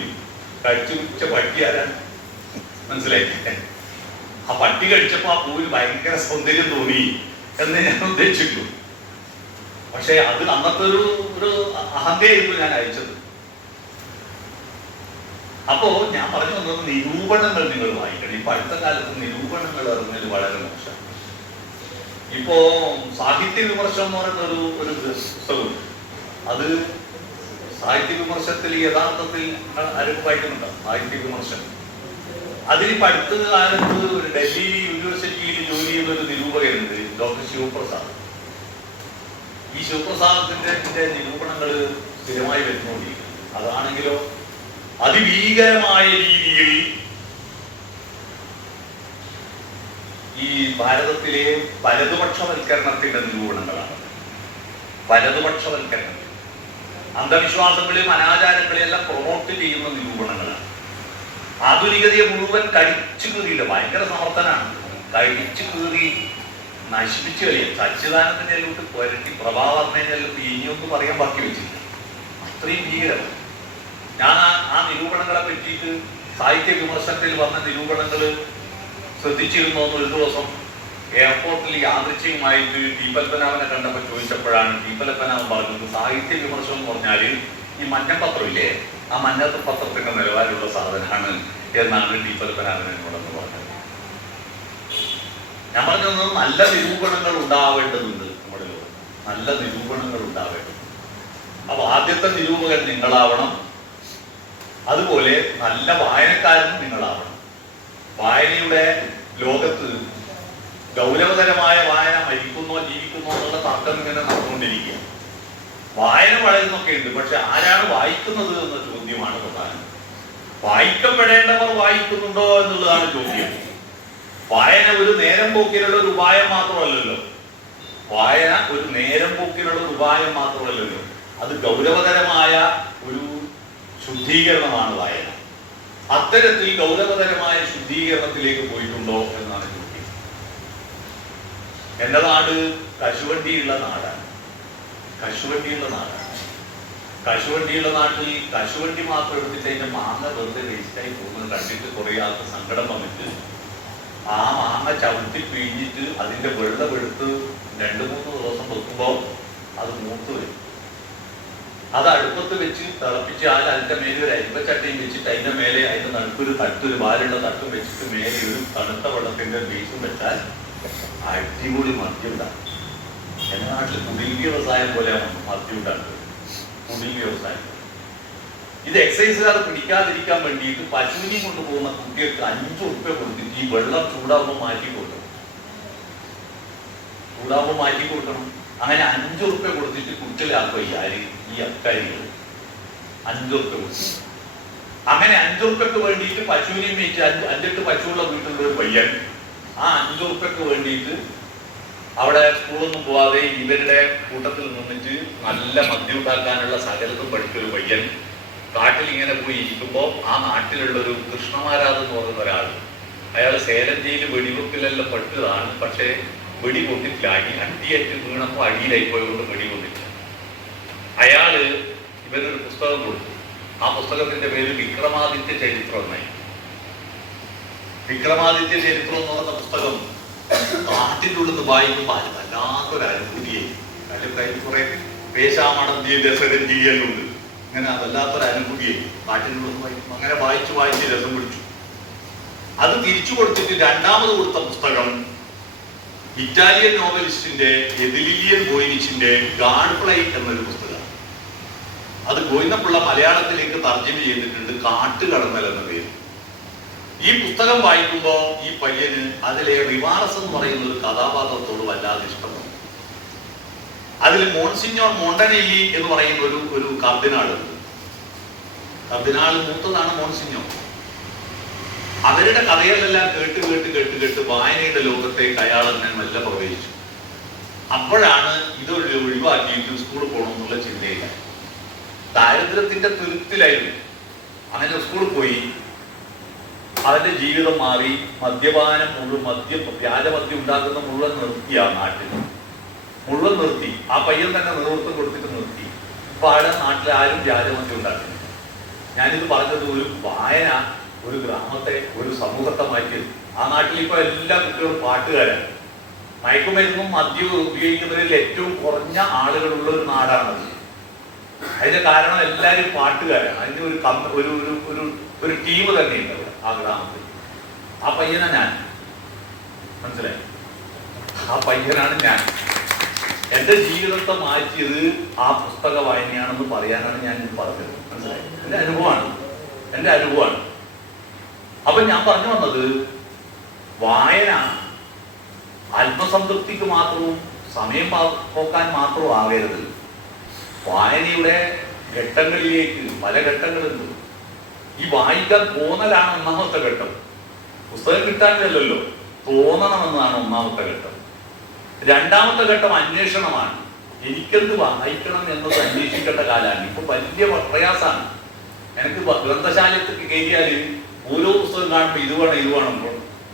കഴിച്ചു ഉച്ച പട്ടിയാരാണ് മനസ്സിലായി? ആ പട്ടി കഴിച്ചപ്പോ ആ പൂവിന് ഭയങ്കര സൗന്ദര്യം തോന്നി എന്ന് ഞാൻ ഉദ്ദേശിച്ചു. പക്ഷെ അത് അന്നത്തെ ഒരു ഒരു അഹന്തയായിരുന്നു ഞാൻ അയച്ചത്. അപ്പോ ഞാൻ പറഞ്ഞു വന്നത് നിരൂപണങ്ങൾ നിങ്ങൾ വായിക്കണം. ഇപ്പൊ അടുത്ത കാലത്ത് നിരൂപണങ്ങൾ ഇറങ്ങുന്നത് വളരെ മോശം ഇപ്പോ സാഹിത്യ വിമർശനം എന്ന് പറയുന്ന ഒരു ഒരു പുസ്തകമുണ്ട്. അത് സാഹിത്യ വിമർശത്തിൽ യഥാർത്ഥത്തിൽ ആരും വായിക്കുന്നുണ്ട്? സാഹിത്യ വിമർശനം. അതിനിപ്പോ അടുത്ത കാലത്ത് ഒരു ഡൽഹി യൂണിവേഴ്സിറ്റിയിൽ ജോലി ചെയ്യുന്ന ഒരു നിരൂപകനുണ്ട് ഡോക്ടർ ശിവപ്രസാദ്. ഈ ശിവപ്രസാദത്തിന്റെ നിരൂപണങ്ങൾ സ്ഥിരമായി വരുന്നുകൊണ്ടിരിക്കും അതാണെങ്കിലോ അതിഭീകരമായ രീതിയിൽ ഈ ഭാരതത്തിലെ വലതുപക്ഷവൽക്കരണത്തിന്റെ നിരൂപണങ്ങളാണ് വലതുപക്ഷവൽക്കരണം. അന്ധവിശ്വാസങ്ങളെയും അനാചാരങ്ങളെയും എല്ലാം പ്രൊമോട്ട് ചെയ്യുന്ന നിരൂപണങ്ങളാണ് ആധുനികതയെ മുഴുവൻ കഴിച്ചു കീറിയില്ല ഭയങ്കര സമർത്ഥനാണ്. കഴിച്ചു കീറി നശിപ്പിച്ചു കഴിയും സച്ചിദാനത്തിനോട്ട് പുരട്ടി പ്രഭാവർണനെല്ലാം ഇനിയൊന്നും പറയാൻ ബാക്കി വെച്ചില്ല അത്രയും ഭീകരം ഞാൻ ആ നിരൂപണങ്ങളെ പറ്റിയിട്ട് സാഹിത്യ വിമർശനത്തിൽ വന്ന നിരൂപണങ്ങൾ ശ്രദ്ധിച്ചിരുന്നു ഒരു ദിവസം എയർപോർട്ടിൽ യാദൃച്ഛികമായിട്ട് ദീപൽപനാവനെ കണ്ടപ്പോൾ ചോദിച്ചപ്പോഴാണ് ദീപൽപനാവൻ പറഞ്ഞത് സാഹിത്യ വിമർശനം എന്ന് പറഞ്ഞാൽ ഈ മഞ്ഞപ്പത്രമില്ലേ ആ മഞ്ഞത്ത് പത്രത്തിന്റെ നിലവാരമുള്ള സാധനമാണ് എന്നാണ് എന്നോടെന്ന് പറഞ്ഞത്. ഞാൻ പറഞ്ഞത് നല്ല നിരൂപണങ്ങൾ ഉണ്ടാവേണ്ടതുണ്ട് നമ്മുടെ നല്ല നിരൂപണങ്ങൾ ഉണ്ടാവേണ്ടതുണ്ട്. അപ്പൊ ആദ്യത്തെ നിരൂപകൻ നിങ്ങളാവണം. അതുപോലെ നല്ല വായനക്കാരനും നിങ്ങളാവണം. വായനയുടെ ലോകത്ത് ഗൗരവതരമായ വായന മരിക്കുന്നോ ജീവിക്കുന്നോ എന്നുള്ള തർക്കം ഇങ്ങനെ നടന്നുകൊണ്ടിരിക്കുക വായന വളരുന്നൊക്കെ ഉണ്ട് പക്ഷെ ആരാണ് വായിക്കുന്നത് എന്ന ചോദ്യമാണ് പ്രധാനം. വായിക്കപ്പെടേണ്ടവർ വായിക്കുന്നുണ്ടോ എന്നുള്ളതാണ് ചോദ്യം. വായന ഒരു നേരം പോക്കിനുള്ള ഒരു ഉപായം മാത്രമല്ലല്ലോ. വായന ഒരു നേരം പോക്കിനുള്ള ഒരു ഉപായം മാത്രമല്ലല്ലോ. അത് ഗൗരവതരമായ ഒരു ശുദ്ധീകരണമാണ് വായന. അത്തരത്തിൽ ഗൗരവതരമായ ശുദ്ധീകരണത്തിലേക്ക് പോയിട്ടുണ്ടോ എന്നാണ് ചോദ്യം. എന്റെ നാട് കശുവണ്ടിയുള്ള നാടാണ്. കശുവണ്ടിയുള്ള നാടാണ്. കശുവണ്ടിയുള്ള നാട്ടിൽ കശുവണ്ടി മാത്രം എടുത്തിട്ട് അതിന്റെ മാങ്ങ വെറുതെ വേസ്റ്റായി പോകുന്നത് കണ്ടിട്ട് കുറെ ആൾക്ക് സങ്കടം വന്നിട്ട് ആ മാങ്ങ ചവിട്ടി പിഴിഞ്ഞിട്ട് അതിന്റെ വെള്ളം എടുത്ത് രണ്ടു മൂന്ന് ദിവസം വെക്കുമ്പോൾ അത് മൂത്ത് വരും. അത് അടുപ്പത്ത് വെച്ച് തിളപ്പിച്ച് ആ അതിന്റെ മേലെ ഒരു അരിപ്പച്ചട്ടയും വെച്ചിട്ട് അതിന്റെ മേലെ അതിന്റെ നടുക്കൊരു തട്ടൊരു വാലുള്ള തട്ടും വെച്ചിട്ട് മേലെ ഒരു തണുത്ത വെള്ളത്തിന്റെ ബീസും വെച്ചാൽ അടിപൊളി മദ്യം ഉണ്ടാകും. എന്റെ നാട്ടിൽ കുടിൽ വ്യവസായം പോലെയാണ് മദ്യം ഉണ്ടാക്കുന്നത്. കുടിൽ വ്യവസായം. ഇത് എക്സൈസുകാർ പിടിക്കാതിരിക്കാൻ വേണ്ടിയിട്ട് പശുവിനെയും കൊണ്ടുപോകുന്ന കുട്ടികൾക്ക് അഞ്ചു ഉറുപ്പ്യ കൊടുത്തിട്ട് ഈ വെള്ളം ചൂടാവുമ്പോൾ മാറ്റി കൊടുക്കണം. ചൂടാവുമ്പോൾ മാറ്റി കൊടുക്കണം. അങ്ങനെ അഞ്ചു ഉറുപ്പ്യ കൊടുത്തിട്ട് കുട്ടിലാക്കുക ഈ ആര് ഈ അക്കാരികൾ അഞ്ചു അങ്ങനെ അഞ്ചു ഉറുപ്പ്യക്ക് വേണ്ടിയിട്ട് പശുവിനെ മേയിച്ച് അഞ്ച് അഞ്ചെട്ട് പശുവുള്ള വീട്ടിലുള്ള ഒരു പയ്യൻ ആ അഞ്ചു ഉറുപ്പ്യക്ക് വേണ്ടിയിട്ട് അവിടെ സ്കൂളൊന്നും പോവാതെ ഇവരുടെ കൂട്ടത്തിൽ നിന്നിട്ട് നല്ല മദ്യം ഉണ്ടാക്കാനുള്ള സകലത്തും പഠിച്ചൊരു പയ്യൻ കാട്ടിൽ ഇങ്ങനെ പോയി ഇരിക്കുമ്പോൾ ആ നാട്ടിലുള്ള ഒരു കൃഷ്ണമാരാധ എന്ന് പറയുന്ന ഒരാൾ. അയാൾ സേലം ജയിൽ വെടിവെപ്പിലെല്ലാം പെട്ടതാണ്. പക്ഷേ വെടി പൊട്ടിട്ടില്ല അടി അടിയേറ്റ് വീണപ്പോൾ അടിയിലായി പോയതുകൊണ്ട് വെടി അയാൾ ഇവനൊരു പുസ്തകം കൊടുത്തു. ആ പുസ്തകത്തിന്റെ പേര് വിക്രമാദിത്യ ചരിത്രം എന്നായി. വിക്രമാദിത്യ ചരിത്രം എന്ന് പറയുന്ന പുസ്തകം കാട്ടിന്റെ ഉള്ളിൽ നിന്ന് വായിക്കുമ്പോൾ അത് വല്ലാത്തൊരു അനുഭൂതിയെ അതിൽ കയ്യിൽ കുറെ പേശാമടന്തിയ രസരഞ്ജിയെല്ലാം ഉണ്ട് ഇങ്ങനെ വല്ലാത്തൊരു അനുഭൂതിയെ കാട്ടിന്റെ ഉള്ളിൽ നിന്ന് വായിക്കുമ്പോൾ അങ്ങനെ വായിച്ച് വായിച്ച് രസം പിടിച്ചു. അത് തിരിച്ചു കൊടുത്തിട്ട് രണ്ടാമത് കൊടുത്ത പുസ്തകം ഇറ്റാലിയൻ നോവലിസ്റ്റിന്റെ എതിലിയൻ ബോയിനിച്ചിന്റെ ഗാഡ് ഫ്ലൈ എന്നൊരു പുസ്തകം. അത് ഗോവിന്ദപിള്ള മലയാളത്തിലേക്ക് തർജമ ചെയ്തിട്ടുണ്ട് കാട്ടുകടന്നൽ എന്ന പേര് ഈ പുസ്തകം വായിക്കുമ്പോൾ ഈ പയ്യന് അതിലെ റിവാറസ് എന്ന് പറയുന്ന ഒരു കഥാപാത്രത്തോട് വല്ലാതെ ഇഷ്ടമാണ്. അതിൽ മോൺസിഞ്ഞോർ മോണ്ടനെല്ലി എന്ന് പറയുന്ന ഒരു ഒരു കർദിനാളുണ്ട്. കർദിനാൾ മൂത്തതാണ് മോൺസിഞ്ഞോർ അവരുടെ കഥകളെല്ലാം കേട്ട് കേട്ട് കേട്ട് കേട്ട് വായനയുടെ ലോകത്തേക്ക് അയാൾ തന്നെ മെല്ലെ പ്രവേശിച്ചു. അപ്പോഴാണ് ഇതൊരു ഒഴിവാക്കിയിട്ട് സ്കൂളിൽ പോകണമെന്നുള്ള ചിന്തയില്ല. ദാരിദ്ര്യത്തിന്റെ തുരുത്തിലായിരുന്നു. അങ്ങനെ സ്കൂളിൽ പോയി. അവന്റെ ജീവിതം മാറി മദ്യപാനം മുഴുവൻ മദ്യം വ്യാജമദ്യം ഉണ്ടാക്കുന്ന മുഴുവൻ നിർത്തി ആ നാട്ടിൽ. മുഴുവൻ നിർത്തി. ആ പയ്യൻ തന്നെ നേതൃത്വം കൊടുത്തിട്ട് നിർത്തി. അപ്പൊ ആടെ നാട്ടിൽ ആരും വ്യാജമദ്യം ഉണ്ടാക്കുന്നില്ല ഞാനിത് പറഞ്ഞത് ഒരു വായന ഒരു ഗ്രാമത്തെ ഒരു സമൂഹത്തെ മാറ്റി. ആ നാട്ടിൽ ഇപ്പൊ എല്ലാ കുട്ടികളും പാട്ടുകാരാണ്. മയക്കുമരുന്നും മദ്യവും ഉപയോഗിക്കുന്നവരിൽ ഏറ്റവും കുറഞ്ഞ ആളുകളുള്ള ഒരു നാടാണത്. അതിന്റെ കാരണം എല്ലാവരും പാട്ടുകാരാണ്. അതിന്റെ ഒരു ഒരു ഒരു ഒരു ടീം തന്നെയുണ്ട് ആ ഗ്രാമത്തിൽ. ആ പയ്യനാണ് ഞാൻ. മനസ്സിലായി? ആ പയ്യനാണ് ഞാൻ. എന്റെ ജീവിതത്തെ മാറ്റിയത് ആ പുസ്തക വായനയാണെന്ന് പറയാനാണ് ഞാൻ പറഞ്ഞത്. മനസ്സിലായി? എന്റെ അനുഭവമാണ്. എന്റെ അനുഭവമാണ്. അപ്പൊ ഞാൻ പറഞ്ഞു വന്നത് വായന ആത്മസംതൃപ്തിക്ക് മാത്രവും സമയം പോക്കാൻ മാത്രവും ആകരുത്. വായനയുടെ ഘട്ടങ്ങളിലേക്ക് പല ഘട്ടങ്ങളുണ്ട് ഈ വായിക്കാൻ തോന്നലാണ് ഒന്നാമത്തെ ഘട്ടം. പുസ്തകം കിട്ടാനില്ലല്ലോ തോന്നണമെന്നാണ് ഒന്നാമത്തെ ഘട്ടം. രണ്ടാമത്തെ ഘട്ടം അന്വേഷണമാണ്. എനിക്കെന്ത് വായിക്കണം എന്നത് അന്വേഷിക്കേണ്ട കാലമാണ്. ഇപ്പൊ വലിയ പ്രയാസമാണ് എനിക്ക് ഗ്രന്ഥശാലത്ത് കയറിയാൽ ഓരോ പുസ്തകം കാണുമ്പോൾ ഇത് വേണം ഇത് വേണം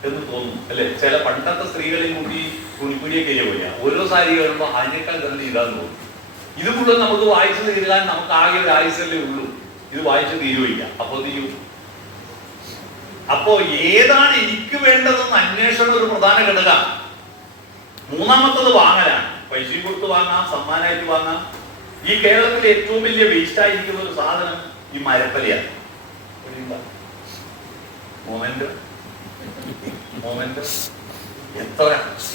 എന്ന് തോന്നും അല്ലെ? ചില പണ്ടത്തെ സ്ത്രീകളെയും കൂട്ടി കുളിക്കുടിയെ കയ്യ പോലെ ഓരോ സാരി കാണുമ്പോൾ അതിനേക്കാൾ തന്നെ ഇതാന്ന് തോന്നും. ഇത് മുഴുവൻ നമുക്ക് വായിച്ചു തീരാൻ നമുക്ക് ആകെ ഒരു ആയുസല്ലേ ഉള്ളൂ. ഇത് വായിച്ചു തീരുവില്ല അപ്പോ തീരും അപ്പോ ഏതാണ് എനിക്ക് വേണ്ടതെന്ന് അന്വേഷണം ഒരു പ്രധാന ഘടകമാണ് മൂന്നാമത്തത് വാങ്ങലാണ്. പൈസയും കൊടുത്ത് വാങ്ങാം സമ്മാനമായിട്ട് വാങ്ങാം. ഈ കേരളത്തിലെ ഏറ്റവും വലിയ വേസ്റ്റ് ആയിരിക്കുന്ന ഒരു സാധനം ഈ മരപ്പലിയാണ്. മൊമെന്റ് മൊമെന്റ് എത്ര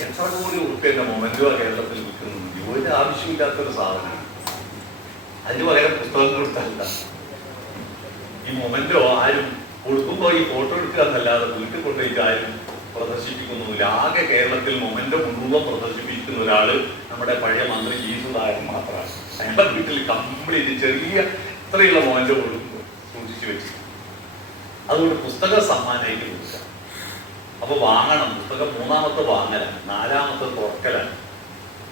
എത്ര കോടി ഉറുപ്പ്യന്റെ മൊമെന്റുവാ കേരളത്തിൽ വിൽക്കുന്നുണ്ട്. ഒരു ആവശ്യമില്ലാത്തൊരു സാധനമാണ്. അതിന് പകരം പുസ്തകം കൊടുത്തല്ല ഈ മൊമെന്റോ ആരും കൊടുക്കുമ്പോൾ ഈ ഫോട്ടോ എടുക്കുക എന്നല്ലാതെ വീട്ടിൽ കൊണ്ടുപോയിട്ട് ആരും പ്രദർശിപ്പിക്കുന്നുമില്ല. ആകെ കേരളത്തിൽ മൊമെന്റോ മുഴുവൻ പ്രദർശിപ്പിക്കുന്ന ഒരാൾ നമ്മുടെ പഴയ മന്ത്രി ജി മാത്രമാണ്. അയാളുടെ വീട്ടിൽ കംപ്ലീറ്റ് ചെറിയ ഇത്രയുള്ള മൊമെന്റോ കൊടുക്കും. സൂക്ഷിച്ചു വെച്ചു. അതുകൊണ്ട് പുസ്തക സമ്മാനമായിട്ട് കൊടുക്കുക. അപ്പൊ വാങ്ങണം. പുസ്തകം മൂന്നാമത്തെ വാങ്ങലാണ്. നാലാമത്തെ തുറക്കലാണ്.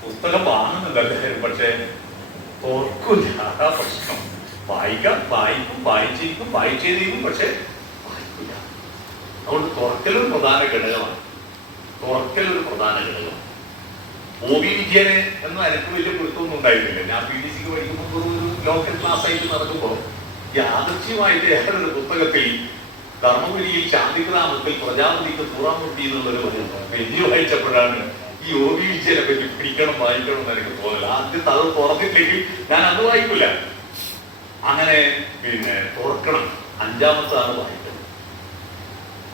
പുസ്തകം വാങ്ങുന്നുണ്ട് എല്ലാവരും പക്ഷേ പ്രശ്നം. വായിക്കാം വായിക്കും വായിച്ചിരിക്കും വായിച്ചേരിക്കും പക്ഷെ വായിക്കില്ല അതുകൊണ്ട് തുറക്കലൊരു പ്രധാന ഘടകമാണ്. തുറക്കലൊരു പ്രധാന ഘടകമാണ്. ഒ വി വിജയന് എന്ന എനിക്ക് വലിയ പിടുത്തമൊന്നും ഉണ്ടായിരുന്നില്ല. ഞാൻ പി ഡി സിക്ക് പഠിക്കുമ്പോൾ ഒരു ഒരു ലോക്കൽ ക്ലാസ് ആയിട്ട് നടക്കുമ്പോൾ യാദൃശ്യമായിട്ട് ഏതൊരു പുസ്തകത്തിൽ ധർമ്മപുരിയിൽ ശാന്തിഗ്രാമത്തിൽ പ്രജാപതിക്ക് തുറമുട്ടി എന്നുള്ളൊരു വലിയ വായിച്ചപ്പോഴാണ് ഈ ഒ വി വിജയനെ പറ്റി പിടിക്കണം വായിക്കണം എന്ന് എനിക്ക് തോന്നില്ല ആദ്യത്തെ അത് തുറന്നില്ലെങ്കിൽ ഞാൻ അത് വായിക്കില്ല അങ്ങനെ പിന്നെ തുറക്കണം. അഞ്ചാമത്താണ് വായിക്കണം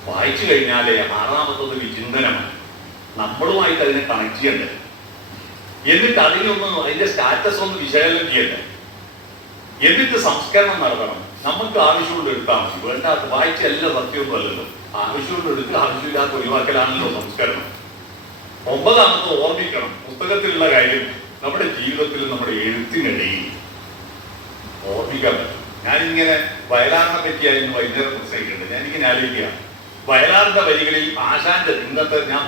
വായിച്ചു കഴിഞ്ഞാലേ ആറാമത്തത് വിചിന്തനമാണ്. നമ്മളുമായിട്ട് അതിനെ കണക്ട് ചെയ്യണ്ടേ? എന്നിട്ട് അതിനൊന്ന് അതിന്റെ സ്റ്റാറ്റസ് ഒന്ന് വിശകലനം ചെയ്യണ്ടേ? എന്നിട്ട് സംസ്കരണം നടത്തണം. നമുക്ക് ആവശ്യമുള്ള എടുത്താൽ മതി. വേണ്ടാത്ത വായിച്ച എല്ലാ സത്യമൊന്നും അല്ലല്ലോ ആവശ്യമുള്ള എടുക്കുക ആവശ്യമില്ലാത്ത ഒഴിവാക്കലാണല്ലോ സംസ്കരണം. ഒമ്പതാമത് ഓർമ്മിക്കണം. പുസ്തകത്തിലുള്ള കാര്യം നമ്മുടെ ജീവിതത്തിൽ നമ്മുടെ എഴുത്തിനിടയിൽ. ഓർമ്മിക്കാൻ പറ്റും ഞാനിങ്ങനെ വയലാറിനെ പറ്റിയായിരുന്നു വൈകുന്നേരം പ്രസംഗിക്കുന്നത് ഞാനിങ്ങനെ ആലോചിക്കുക. വയലാറിന്റെ വരികളിൽ ആശാന്റെ ഇന്നത്തെ ഞാൻ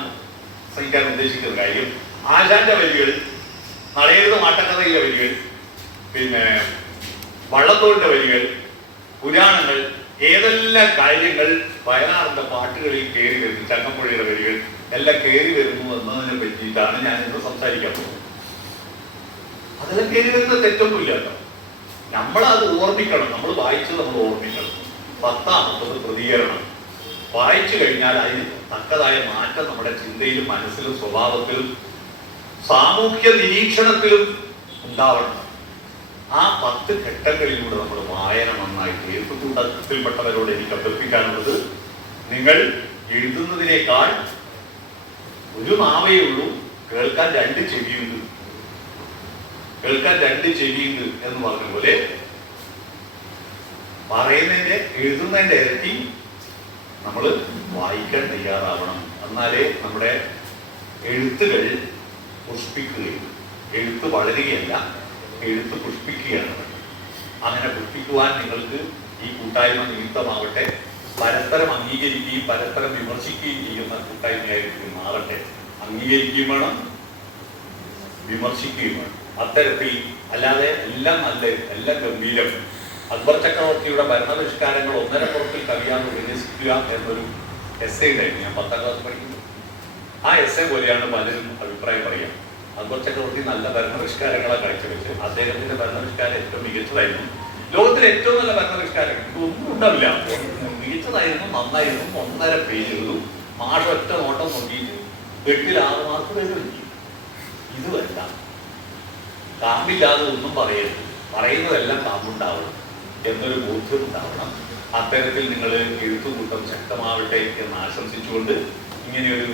പ്രസംഗിക്കാൻ ഉദ്ദേശിക്കുന്ന കാര്യം. ആശാന്റെ വരികൾ നളയരുത് മാട്ടക്കഥയിലെ വരികൾ പിന്നെ വള്ളത്തോളിന്റെ വരികൾ പുരാണങ്ങൾ ഏതെല്ലാം കാര്യങ്ങൾ വയലാറിന്റെ പാട്ടുകളിൽ കയറി വരുന്നു. ചങ്ങമ്പുഴയുടെ വരികൾ എല്ലാം കയറി വരുന്നു എന്നതിനെ പറ്റിയിട്ടാണ് ഞാൻ ഇന്ന് സംസാരിക്കാൻ പോകുന്നത്. അതെല്ലാം കയറി വരുന്ന തെറ്റൊന്നുമില്ല നമ്മളത് ഓർമ്മിക്കണം. നമ്മൾ വായിച്ചത് നമ്മൾ ഓർമ്മിക്കണം. പത്താമത്തത് പ്രതികരണം. വായിച്ചു കഴിഞ്ഞാൽ അതിന് തക്കതായ മാറ്റം നമ്മുടെ ചിന്തയിലും മനസ്സിലും സ്വഭാവത്തിലും സാമൂഹ്യ നിരീക്ഷണത്തിലും ഉണ്ടാവണം. ആ പത്ത് ഘട്ടങ്ങളിലൂടെ നമ്മൾ വായന നന്നായിട്ട് എഴുത്തുകൂട്ടത്തിൽപ്പെട്ടവരോട് എനിക്ക് അഭ്യർത്ഥിക്കാനുള്ളത്? നിങ്ങൾ എഴുതുന്നതിനേക്കാൾ ഒരു നാവേ ഉള്ളൂ. കേൾക്കാൻ രണ്ട് ചെവിയുണ്ട്. കേൾക്കാൻ രണ്ട് ചെവിയുണ്ട് എന്ന് പറഞ്ഞ പോലെ പറയുന്നതിന്റെ എഴുതുന്നതിന്റെ ഇരട്ടി നമ്മൾ വായിക്കാൻ തയ്യാറാവണം. എന്നാലേ നമ്മുടെ എഴുത്തുകൾ പുഷ്പിക്കുകയുള്ളൂ. എഴുത്ത് വളരുകയല്ല എഴുത്ത് പുഷ്പിക്കുകയാണ്. അങ്ങനെ പുഷ്പിക്കുവാൻ നിങ്ങൾക്ക് ഈ കൂട്ടായ്മ നിമിത്തമാവട്ടെ. പരസ്പരം അംഗീകരിക്കുകയും പരസ്പരം വിമർശിക്കുകയും ചെയ്യുന്ന കൂട്ടായ്മയായിരിക്കും മാറട്ടെ. അംഗീകരിക്കുകയും വേണം വിമർശിക്കുകയും വേണം. അത്തരത്തിൽ അല്ലാതെ എല്ലാം നല്ല എല്ലാം ഗംഭീരം. അക്ബർ ചക്രവർത്തിയുടെ ഭരണപരിഷ്കാരങ്ങൾ ഒന്നര പുറത്തിൽ കവിയാന്ന് വിന്യസിക്കുക എന്നൊരു എസ് എ ഉണ്ടായിരുന്നു. ഞാൻ പത്താം ക്ലാസ് പഠിക്കുന്നു. ആ എസ് എ പോലെയാണ് പലരും അഭിപ്രായം പറയുക. അക്ബർ ചക്രവർത്തി നല്ല ഭരണപരിഷ്കാരങ്ങളെ കാഴ്ചവെച്ച് അദ്ദേഹത്തിന്റെ ഭരണപരിഷ്കാരം ഏറ്റവും മികച്ചതായിരുന്നു. ലോകത്തിലെ ഏറ്റവും നല്ല ഭരണപരിഷ്കാരം. ഒന്നും ഉണ്ടാവില്ല. മികച്ചതായിരുന്നു നന്നായിരുന്നു ഒന്നര പേജ് എഴുതും മാഷ് നോട്ടം നോക്കിയിട്ട് എട്ടിൽ ആറ് മാർക്ക് എഴുതും ഇതുമല്ല. കാമ്പില്ലാതെ ഒന്നും പറയരുത്. പറയുന്നതെല്ലാം കാമ്പുണ്ടാവണം എന്നൊരു ബോധ്യം ഉണ്ടാവണം. അത്തരത്തിൽ നിങ്ങൾ എഴുത്തുകൂട്ടം ശക്തമാവട്ടെ എന്ന് ആശംസിച്ചുകൊണ്ട് ഇങ്ങനെയൊരു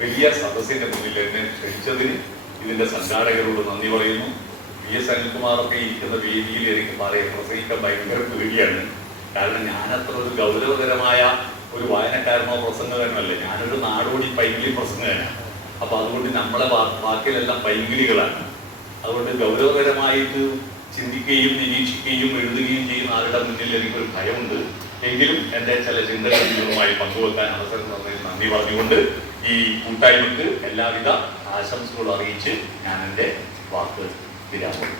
വലിയ സദസ്സിന്റെ മുന്നിൽ എന്നെ ക്ഷണിച്ചതിന് ഇതിന്റെ സംഘാടകരോട് നന്ദി പറയുന്നു. വി എസ് അനിൽകുമാറൊക്കെ ഇരിക്കുന്ന വേദിയിൽ എനിക്ക് പറയാൻ പ്രസംഗിക്കാൻ ഭയങ്കര പേടിയാണ്. കാരണം ഞാനത്ര ഒരു ഗൗരവതരമായ ഒരു വായനക്കാരനോ പ്രസംഗകനോ അല്ല. ഞാനൊരു നാടോടി പൈങ്കിളി പ്രസംഗകനാണ്. അപ്പൊ അതുകൊണ്ട് നമ്മളെ വാക്കിലെല്ലാം പൈങ്കിളികളാണ്. അതുകൊണ്ട് ഗൗരവകരമായിട്ട് ചിന്തിക്കുകയും നിരീക്ഷിക്കുകയും എഴുതുകയും ചെയ്യുന്ന ആരുടെ മുന്നിൽ എനിക്കൊരു ഭയമുണ്ട്. എങ്കിലും എന്റെ ചില ചിന്തകളുമായി പങ്കുവെക്കാൻ അവസരം തന്നതിന് നന്ദി പറഞ്ഞുകൊണ്ട് ഈ കൂട്ടായ്മക്ക് എല്ലാവിധ ആശംസകളും അറിയിച്ച് ഞാൻ എന്റെ വാക്ക് വിരാമം